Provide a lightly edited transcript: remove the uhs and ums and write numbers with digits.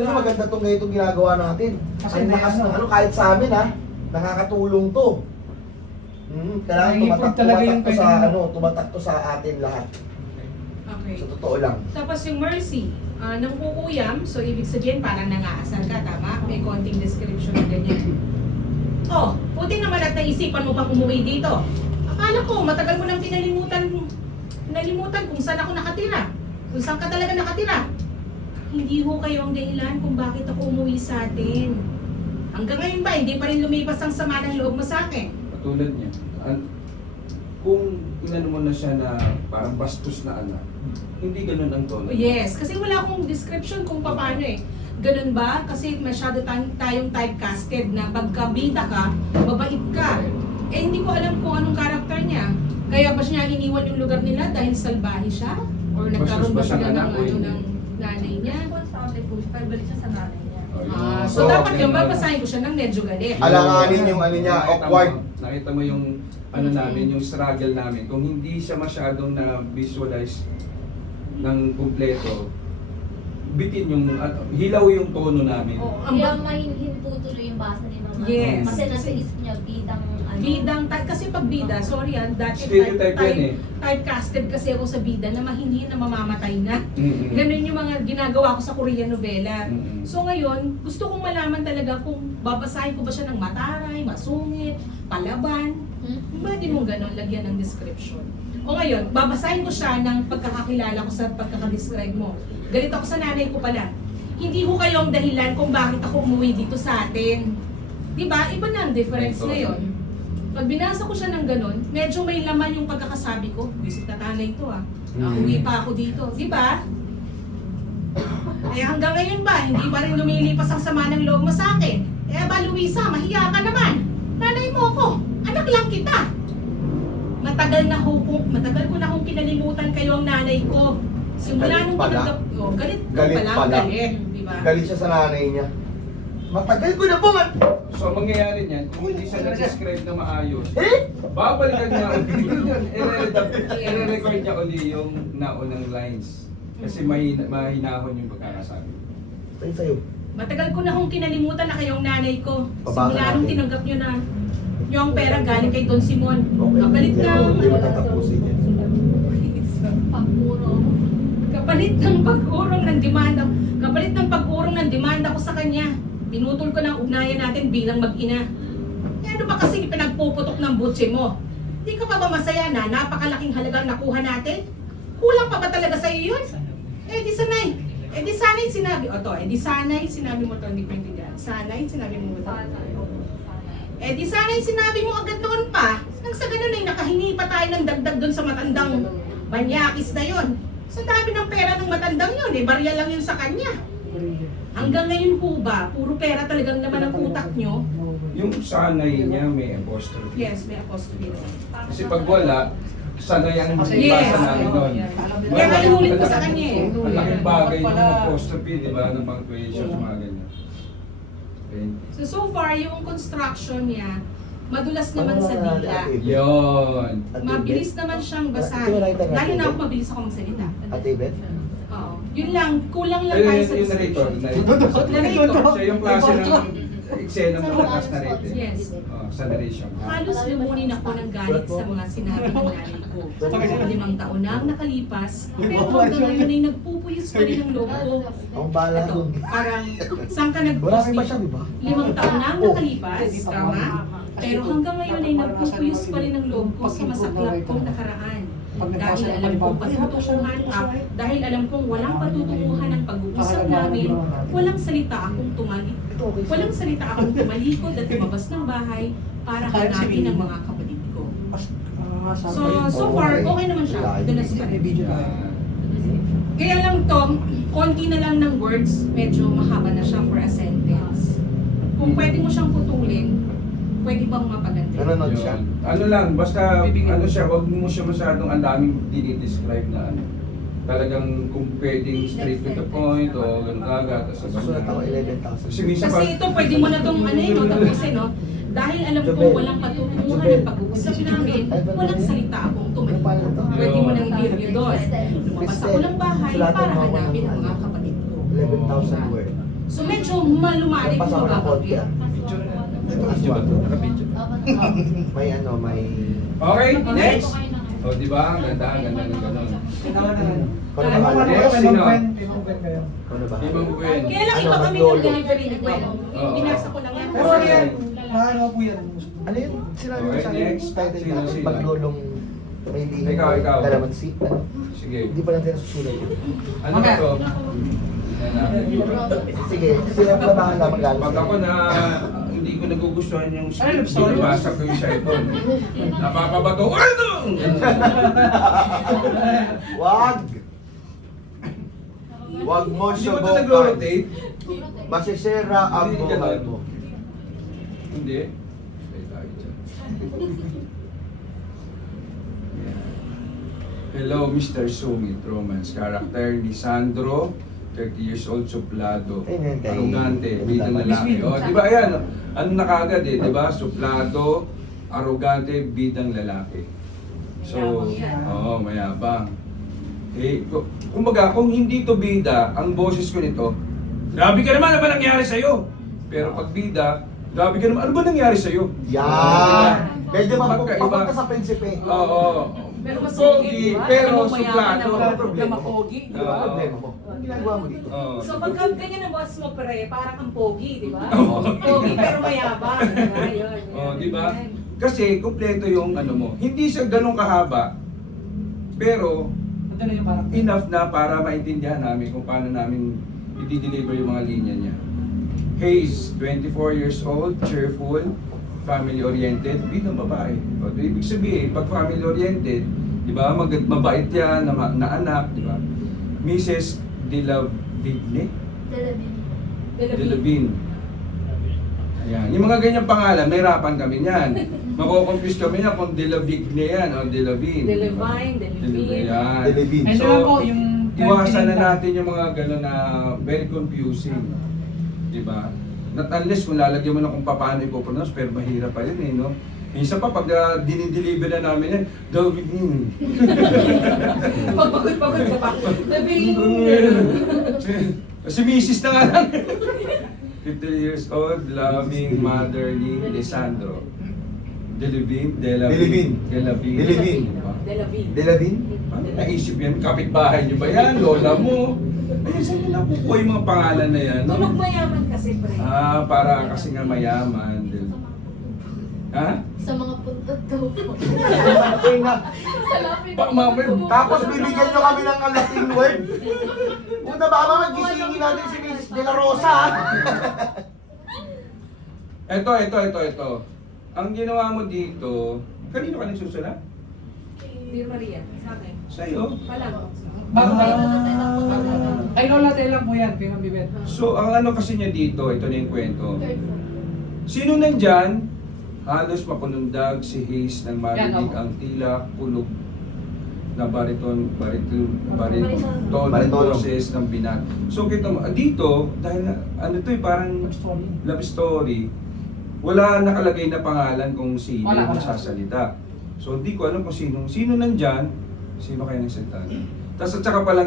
tingnan nyo, maganda itong ganitong ginagawa natin. Ang lakas ng ano, kahit sa amin ha, nakakatulong to. Kailangan tumatak to sa atin lahat. Okay. Sa totoo lang. Tapos yung mercy, nang kukuyam, so ibig sabihin parang nangaasar ka, tama? May konting description na ganyan. Oh, puti naman at naisipan mo pang umuwi dito. Akala ko, matagal mo nang kinalimutan kung saan ako nakatira. Kung saan ka talaga nakatira. Hindi ho kayo ang dahilan kung bakit ako umuwi sa atin. Hanggang ngayon ba, hindi pa rin lumipas ang sama ng loob mo sa akin? Katulad niya, kung inano mo na siya na parang bastos na anak, hindi ganun ang tono. Yes, kasi wala akong description kung paano eh. Ganun ba? Kasi masyado tayong typecasted na pagkabida ka, mabait ka. Eh hindi ko alam kung anong karakter niya. Kaya ba siya iniwan yung lugar nila dahil salbahe siya? Or nagkaroon ba sila ng, ng nanay niya? Pagbalik siya sa nanay niya. So dapat yung babasahin ko siya ng medyo galit. Alanganin yung ano niya, awkward. Nakita mo yung ano namin, yung struggle namin. Kung hindi siya masyadong na-visualize ng kumpleto, bitin yung, hilaw yung tono namin. Oo, kaya mahinhin po tuloy yung basa ni Mama. Yes. Kasi nasa isip niya, bidang ano. Bidang, kasi pag bida, sorry dati Stereotype yan eh. typecasted kasi ako sa bida na mahinhin na mamamatay na. Mm-mm. Ganun yung mga ginagawa ko sa Korean novela. Mm-mm. So ngayon, gusto kong malaman talaga kung babasahin ko ba siya ng mataray, masungit, palaban. Pwede mong ganun, lagyan ng description. O ngayon, babasahin ko siya ng pagkakakilala ko sa pagkakadescribe mo. Galit ako sa nanay ko pala. Hindi ko kayo ang dahilan kung bakit ako umuwi dito sa atin. Diba? Iba na ang difference ngayon. Pag binasa ko siya ng ganun, medyo may laman yung pagkakasabi ko. Visit na tanay ito uwi pa ako dito. Diba? Eh hanggang ngayon ba, hindi pa rin lumilipas ang sama ng loob mo sa akin? Eh ba Luisa, mahiya ka naman. Nanay mo ko, anak lang kita. Matagal ko na akong kinalimutan kayo ang nanay ko. Simula Galit nung pala. tinanggap ko, galit Galit pala, pala. galit. Diba? Galit siya sa nanay niya. Matagal ko na po man. So, ang mangyayari niyan, kung hindi siya na-describe na maayos, Eh? babalikan niya uli yun. I-record niya uli yung naunang lines. Kasi mahinahon yung pagkakasabi. Tayo sa'yo. Matagal ko na akong kinalimutan na kayong nanay ko. Pabasa Simula nung natin. tinanggap nyo na yung pera galing kay Don Simon. Okay. Kapalit Hindi mo ng tatapusin yan. Pagpuro. kapalit ng pag-urong ng demanda. Kapalit ng pag-urong ng demanda ko sa kanya. Pinutol ko ng ugnayan natin bilang mag-ina. Eh ano ba kasi pinagpuputok ng butse mo? Hindi ka pa ba masaya na napakalaking halagang nakuha natin? Kulang pa ba talaga sa iyo yun? Eh di sanay. Eh di sanay sinabi. O to, eh di sanay sinabi mo to, hindi ko intindihan. Sanay sinabi mo to. Eh di sanay sinabi mo agad noon pa. Nang sa ganun ay nakahingi pa tayo ng dagdag doon sa matandang banyakis na yon. Sa dami ng pera ng matandang yun, eh barya lang yun sa kanya. Hanggang ngayon po ba, puro pera talagang naman ang utak nyo? Yung sanay niya may apostrophe. Yes, may apostrophe doon. Kasi pag wala, sanay ang Yes. basa namin doon. Kaya nga inulit ko sa kanya eh. Ang laking bagay ng apostrophe, di ba? Ng punctuation, mga ganyan. Okay. So far, yung construction niya, madulas naman sa dila. Yun. Mabilis naman siyang basahin. Lalo na ako mabilis ako magsalita. Ate Beth? Oo. Yun lang, kulang lang tayo sa Yung narrator. description. Narrator. Siya yung klase ng eksena mo na narrated. Yes. Sa narration. Halos lumunin ako ng galit sa mga sinabi ng nanay ko. 5 taon na ang nakalipas, pero hanggang ngayon ay nagpupuyos pa rin ang loob ko. Ang bala Ito, doon. parang, saan ka Marami nag-post pa siya, di ba? 5 taon na ang nakalipas, tama? Pero hanggang ngayon ay nagpupuyos pa rin ang loob ko sa masaklap kong nakaraan. Dahil alam kong patutunguhan dahil alam kong walang patutunguhan ang pag-uusap namin, walang salita akong tumalikod at lumabas ng bahay para hanapin ang mga kapatid ko. So far, okay naman siya. Dulas pa rin. Kaya lang to, konti na lang ng words, medyo mahaba na siya for a sentence. Kung pwede mo siyang putulin, pwede bang mapaganda? Nanonood siya. Ano lang, basta ano siya, wag mo siya masyadong ang daming dinidescribe na ano. Talagang kung pwedeng straight to the point o ganun kaga. Susunod ako 11,000. Kasi minsan Kasi ito, pwede mo na itong tapusin, no? Dahil alam ko walang patutunguhan ng pag-uusap namin, walang salita akong tumalikod. Pwede mo nang i-review doon. Lumabas ako ng bahay para hanapin ang mga kapatid ko. 11,000 word. So lumalim Pasa mo ko ng konti, babagyo. ah. Picture na. Video ba ito? Naka-video. May ano, may... Okay, next. O, di ba? Ang ganda ng gano'n. Kung ano ba? Next, sino? Kung ano ba? Ibang Gwen. Kaya lang Ano, iba kami maglolo. ng delivery ni Gwen. Oo. Binasa ko lang yan. Pero ano yan? Nakano po yan. Ano yun? Sinabi mo Okay, sa akin, next. title Sino, natin, sino? Paglulong may lihim. Ikaw. Kalamansi. Ano? Sige. Hindi pa natin nasusulat yun. Ano ba ito? Tingnan natin. Sige, sila pala bahala mag-alas. Pag ako na hindi ko nagugustuhan yung Ano, script, story? binabasa ko yung cellphone. Napapabato, ano? Wag! Wag mo Hindi ba ito subukan. nagro-rotate? Masisira ang Hindi, buhay ganun. mo. Hindi. Wait, tayo dyan. Hello, Mr. Sumit, romance character ni Sandro, 30 years old, suplado, Ayun, kay- arugante, bidang lalaki. O, di ba, ayan, ano na kagad eh, di ba? Suplado, arugante, bidang lalaki. So, Mayabang yan. oo, mayabang. Eh, kumbaga, kung hindi to bida, ang boses ko nito, grabe ka naman, ano ba nangyari sa'yo? Pero pag bida, grabe ka naman, ano ba nangyari sa'yo? Yan! Medyo Magkaiba. papunta sa prinsipe. Oo. Pero mas Pogi, pero suplado. Wala problema. mapogi, Ano ba problema mo? Anong ginagawa mo dito? Oo. So pagka ganyan ang boss mo, pre, parang ang pogi, di ba? Oo. Pogi pero mayabang. Diba? Yun. Oh, di ba? Kasi kumpleto yung ano mo. Hindi siya ganun kahaba. Pero Ito na yung parang. enough na para maintindihan namin kung paano namin i-deliver yung mga linya niya. Hayes, 24 years old, cheerful, family-oriented, bidang babae. O, ibig sabihin, pag family-oriented, di ba, mabait yan, na anak, di ba? Mrs. De La Vigne? De La Vigne. Ayan. Yung mga ganyang pangalan, may hirapan kami niyan. Mako-confuse kami na kung De La Vigne yan o De La Vigne. De Levine, De Levine. Yan. Delevin. Ito So, lang po yung... Iwasan na natin yung mga gano'n na very confusing. Di ba? Not unless kung lalagyan mo na kung paano ipopronounce, pero mahirap pa rin eh, no? Minsan pa, pag dinideliver na namin yan, David Pagpagod ka pa. Levine. Si Mrs. na nga lang. 50 years old, loving, motherly, Alessandro. Delevin. Delevin. Delevin. De Levine. Delevin? Ano naisip yan? Kapitbahay niyo ba yan? Lola mo? Ay, saan nila nakukuha yung mga pangalan na yan? No? Tunog mayaman kasi, pre. Ah, para kasi nga mayaman. Ha? Sa mga puntot daw po. Ay nga. Sa lapit Tapos bibigyan nyo kami ng Latin word. Puta baka magisingin natin si Mrs. De La Rosa. ah. Ito. Ang ginawa mo dito, kanino ka nagsusulat? Dear Maria, sa akin. Sa'yo. Palang. Bago tayo. Ah. Ay, Lola, tayo lang po yan. Pinambibet. So, ang ano kasi niya dito, ito na yung kwento. Sino nandyan? Halos mapunundag si Hayes nang marinig Yan, ako. ang tila kulog na bariton Baritono. boses ng binat. So kita mo, dito, dahil ano to eh, parang Story. love story, wala nakalagay na pangalan kung sino Wala. ang sasalita. So hindi ko alam kung sino nandyan, sino kaya nagsalita. Tapos at saka palang